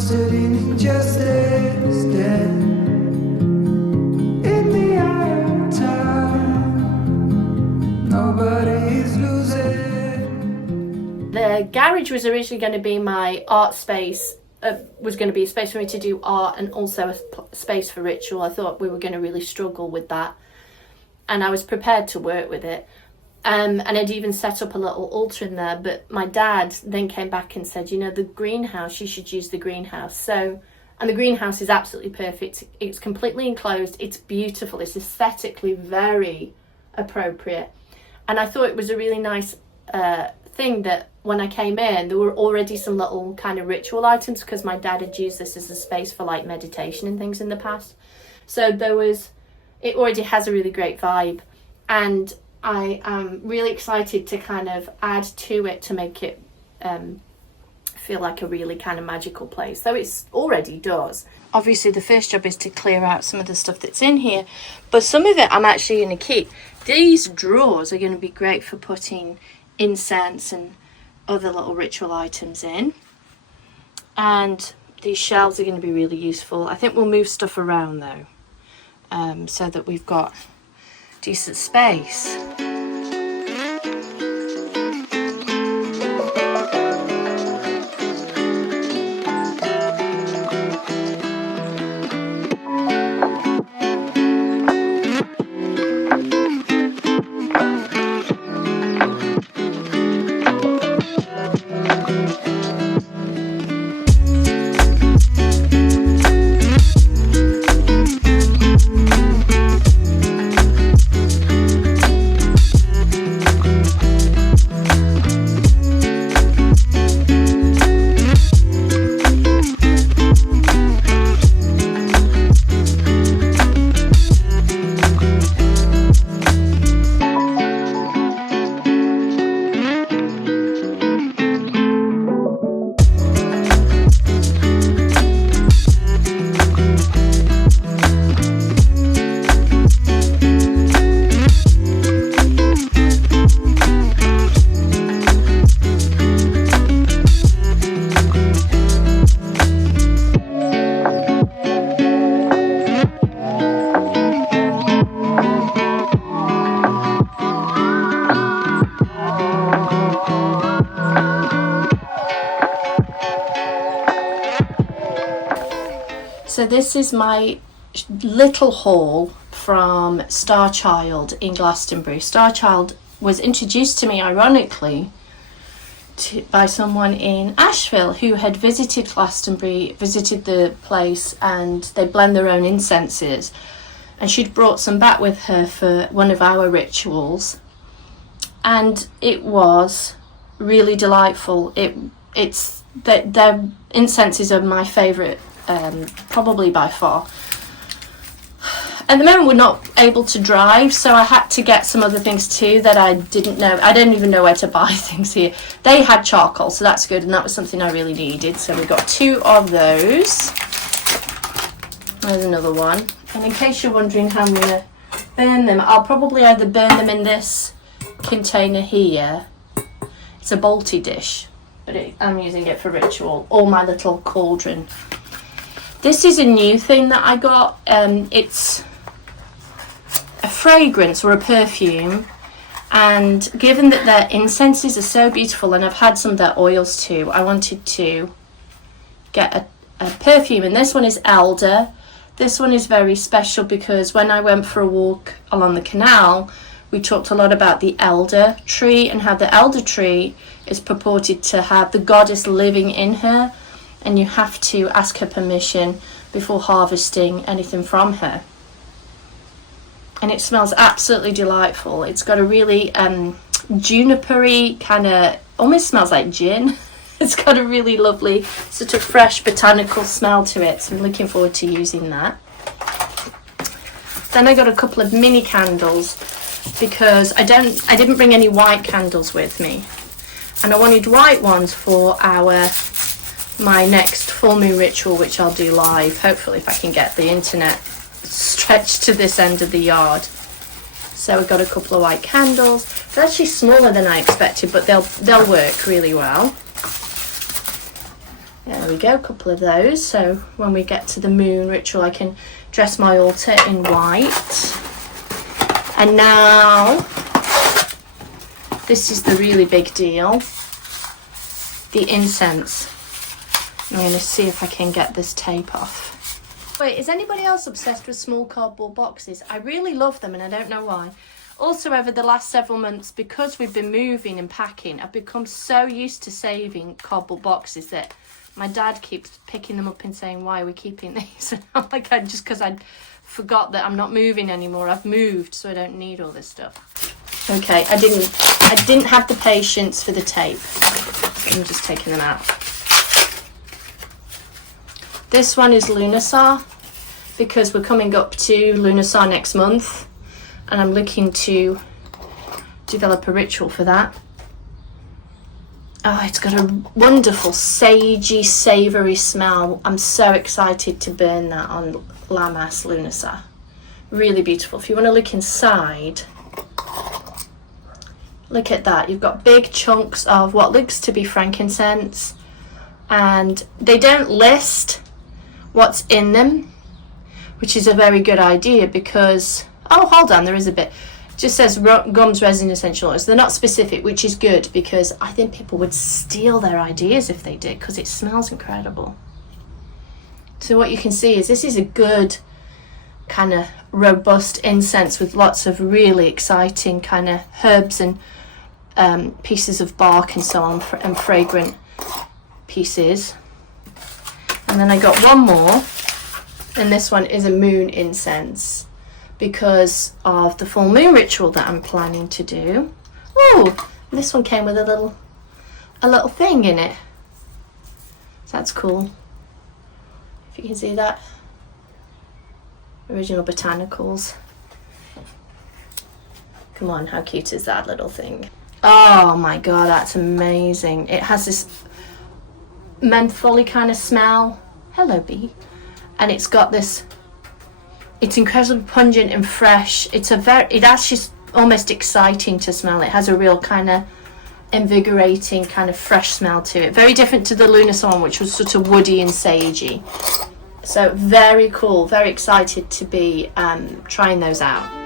interested in injustice, dead in the eye of time. Nobody is losing. The garage was originally going to be my art space. Was going to be a space for me to do art and also a space for ritual. I thought we were going to really struggle with that, and I was prepared to work with it. And I'd even set up a little altar in there, but my dad then came back and said, you know, the greenhouse, you should use the greenhouse. So, and the greenhouse is absolutely perfect. It's completely enclosed. It's beautiful. It's aesthetically very appropriate. And I thought it was a really nice thing that when I came in, there were already some little kind of ritual items, because my dad had used this as a space for like meditation and things in the past. So it already has a really great vibe. And I am really excited to kind of add to it to make it feel like a really kind of magical place, though it already does. Obviously the first job is to clear out some of the stuff that's in here, but some of it I'm actually going to keep. These drawers are going to be great for putting incense and other little ritual items in, and these shelves are going to be really useful. I think we'll move stuff around though, so that we've got decent space. So this is my little haul from Star Child in Glastonbury. Star Child was introduced to me, ironically, by someone in Asheville who had visited Glastonbury, visited the place, and they blend their own incenses. And she'd brought some back with her for one of our rituals. And it was really delightful. It's their incenses are my favourite, probably by far. At the moment we're not able to drive, so I had to get some other things too that I didn't know. I didn't even know where to buy things here. They had charcoal, so that's good, and that was something I really needed. So we got 2 of those. There's another one. And in case you're wondering how I'm going to burn them, I'll probably either burn them in this container here. It's a bolty dish, but I'm using it for ritual, or my little cauldron. This is a new thing that I got. It's a fragrance or a perfume, and given that their incenses are so beautiful, and I've had some of their oils too, I wanted to get a perfume, and this one is elder. This one is very special because when I went for a walk along the canal, we talked a lot about the elder tree and how the elder tree is purported to have the goddess living in her, and you have to ask her permission before harvesting anything from her. And it smells absolutely delightful. It's got a really juniper-y kind of, almost smells like gin. It's got a really lovely sort of fresh botanical smell to it, so I'm looking forward to using that. Then I got a couple of mini candles because I didn't bring any white candles with me, and I wanted white ones for my next full moon ritual, which I'll do live, hopefully, if I can get the internet stretched to this end of the yard. So we got a couple of white candles. They're actually smaller than I expected, but they'll work really well. There we go, a couple of those. So when we get to the moon ritual, I can dress my altar in white. And now, this is the really big deal. The incense. I'm going to see if I can get this tape off. Wait, is anybody else obsessed with small cardboard boxes? I really love them and I don't know why. Also, over the last several months, because we've been moving and packing, I've become so used to saving cardboard boxes that my dad keeps picking them up and saying, why are we keeping these? And I'm like, just because I forgot that I'm not moving anymore. I've moved, so I don't need all this stuff. Okay, I didn't have the patience for the tape. So I'm just taking them out. This one is Lunasar, because we're coming up to Lunasar next month, and I'm looking to develop a ritual for that. Oh, it's got a wonderful sagey, savoury smell. I'm so excited to burn that on Lammas Lunasar. Really beautiful. If you want to look inside, look at that. You've got big chunks of what looks to be frankincense, and they don't list what's in them, which is a very good idea because, oh, hold on, there is a bit. Just says gums, resin, essential oils. They're not specific, which is good because I think people would steal their ideas if they did, because it smells incredible. So what you can see is this is a good kind of robust incense with lots of really exciting kind of herbs and pieces of bark and so on, and fragrant pieces. And then I got one more, and this one is a moon incense, because of the full moon ritual that I'm planning to do. Oh, this one came with a little thing in it. So that's cool. If you can see that. Original botanicals. Come on, how cute is that little thing? Oh my god, that's amazing. It has this mentholy kind of smell. Hello, bee. And it's got this, it's incredibly pungent and fresh. It's it actually almost exciting to smell. It has a real kind of invigorating kind of fresh smell to it. Very different to the Lunasar one, which was sort of woody and sagey. So very cool, very excited to be trying those out.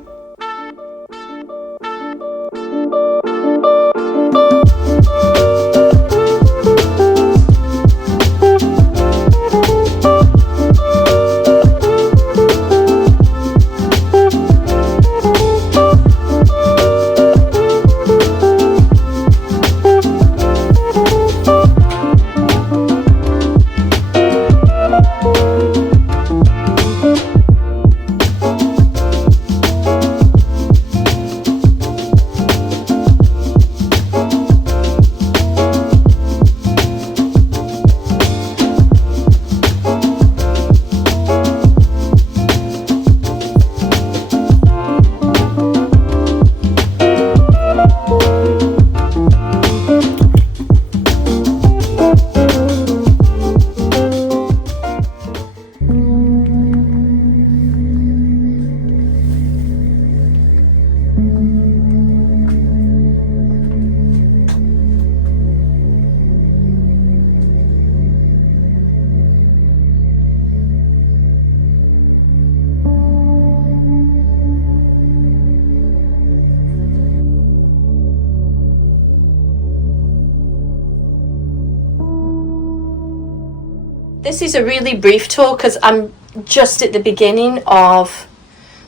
This is a really brief tour because I'm just at the beginning of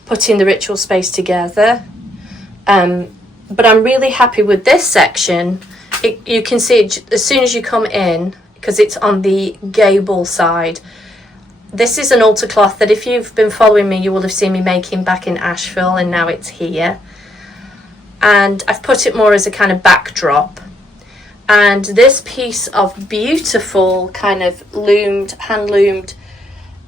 putting the ritual space together. But I'm really happy with this section. You can see it as soon as you come in, because it's on the gable side. This is an altar cloth that if you've been following me, you will have seen me making back in Asheville, and now it's here. And I've put it more as a kind of backdrop. And this piece of beautiful kind of hand-loomed,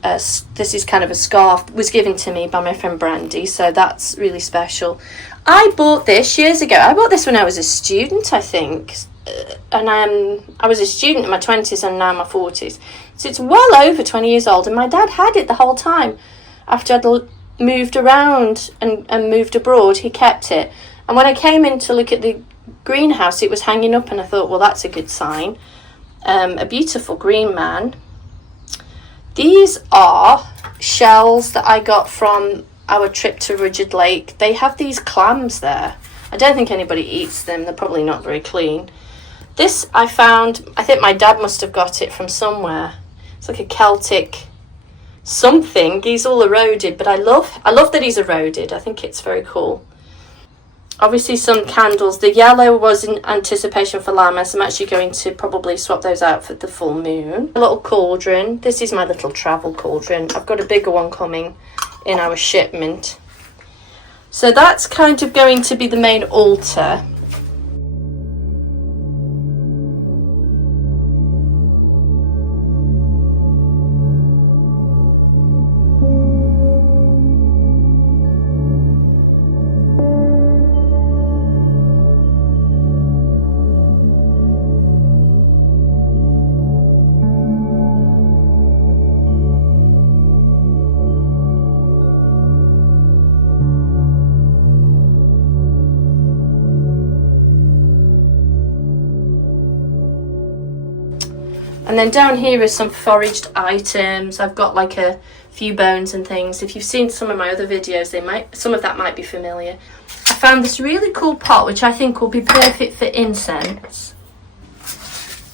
this is kind of a scarf, was given to me by my friend Brandy, so that's really special. I bought this years ago. I bought this when I was a student, I think. And I was a student in my 20s and now my 40s. So it's well over 20 years old, and my dad had it the whole time. After I'd moved around and moved abroad, he kept it. And when I came in to look at the greenhouse, it was hanging up, and I thought, well, that's a good sign. a beautiful green man. These are shells that I got from our trip to Rugged Lake. They have these clams there. I don't think anybody eats them. They're probably not very clean. This I found, I think my dad must have got it from somewhere. It's like a Celtic something. He's all eroded, but I love that he's eroded. I think it's very cool. Obviously some candles. The yellow was in anticipation for Lammas. I'm actually going to probably swap those out for the full moon. A little cauldron. This is my little travel cauldron. I've got a bigger one coming in our shipment. So that's kind of going to be the main altar. And then down here is some foraged items. I've got like a few bones and things. If you've seen some of my other videos, some of that might be familiar. I found this really cool pot, which I think will be perfect for incense.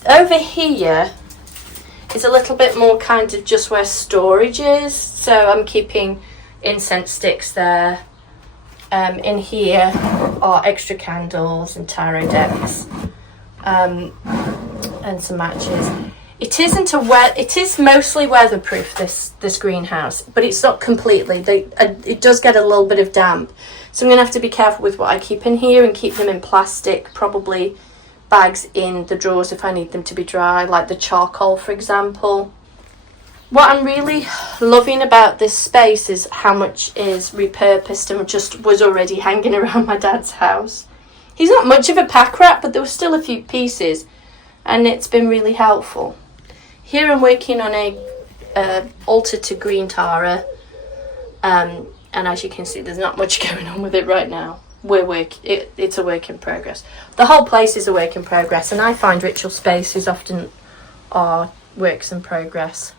Over here is a little bit more kind of just where storage is. So I'm keeping incense sticks there. In here are extra candles and tarot decks, and some matches. It is mostly weatherproof, this greenhouse, but it's not completely. It does get a little bit of damp, so I'm gonna have to be careful with what I keep in here and keep them in plastic, probably bags in the drawers if I need them to be dry, like the charcoal, for example. What I'm really loving about this space is how much is repurposed and just was already hanging around my dad's house. He's not much of a pack rat, but there were still a few pieces, and it's been really helpful. Here I'm working on a altar to green Tara, and as you can see, there's not much going on with it right now. It's a work in progress. The whole place is a work in progress, and I find ritual spaces often are works in progress.